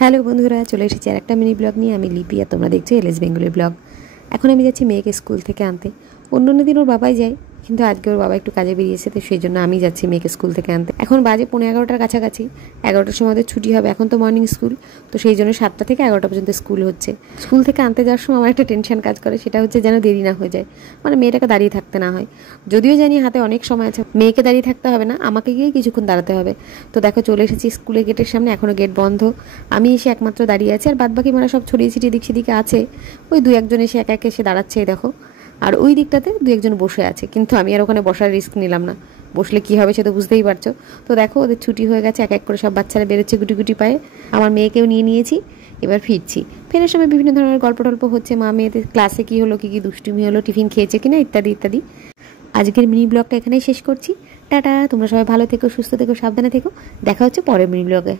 Hello বন্ধুরা, চলে এসেছি আর একটা মিনি ব্লগ নিয়ে। আমি লিপি আর তোমরা দেখছো এলএস বেঙ্গলি ব্লগ। এখন আমি যাচ্ছি মেয়েকে স্কুল থেকে আনতে। অন্য দিন ওর বাবাই যায়, কিন্তু আজকে ওর বাবা একটু কাজে বেরিয়েছে, তো সেই জন্য আমি যাচ্ছি মেয়েকে স্কুল থেকে আনতে। এখন বাজে 11:15 কাছাকাছি। 11টার সময় ওদের ছুটি হবে, এখন তো মর্নিং স্কুল, তো সেই জন্য 7টা থেকে 11টা পর্যন্ত স্কুল হচ্ছে। স্কুল থেকে আনতে যাওয়ার সময় আমার একটা টেনশন কাজ করে, সেটা হচ্ছে যেন দেরি না হয়ে যায়, মানে মেয়েটাকে দাঁড়িয়ে থাকতে না হয়। যদিও জানি হাতে অনেক সময় আছে, মেয়েকে দাঁড়িয়ে থাকতে হবে না, আমাকে গিয়ে কিছুক্ষণ দাঁড়াতে হবে। তো দেখো চলে এসেছি স্কুলের গেটের সামনে, এখনও গেট বন্ধ। আমি এসে একমাত্র দাঁড়িয়ে আছি, আর বাদবাকি মানে সব ছড়িয়ে ছিটিয়ে দিক সেদিকে আছে। ওই দু একজন এসে একা একা এসে দাঁড়াচ্ছে, দেখো। আর ওই দিকটাতে দু একজন বসে আছে, কিন্তু আমি আর ওখানে বসার রিস্ক নিলাম না। বসলে কি হবে সে তো বুঝতেই পারছো। তো দেখো ওদের ছুটি হয়ে গেছে, এক এক করে সব বাচ্চারা বেরোচ্ছে গুটি গুটি পায়ে। আমার মেয়েকেও নিয়ে নিয়েছি, এবার ফিরছি। ফেরার সময় বিভিন্ন ধরনের গল্প টল্প হচ্ছে, মা মেয়েদের ক্লাসে কী হলো, কী কী দুষ্টুমি হলো, টিফিন খেয়েছে কিনা, ইত্যাদি ইত্যাদি। আজকের মিনি ব্লগটা এখানেই শেষ করছি। টাটা, তোমরা সবাই ভালো থেকো, সুস্থ থেকো, সাবধানে থেকো। দেখা হচ্ছে পরের মিনি ব্লগে।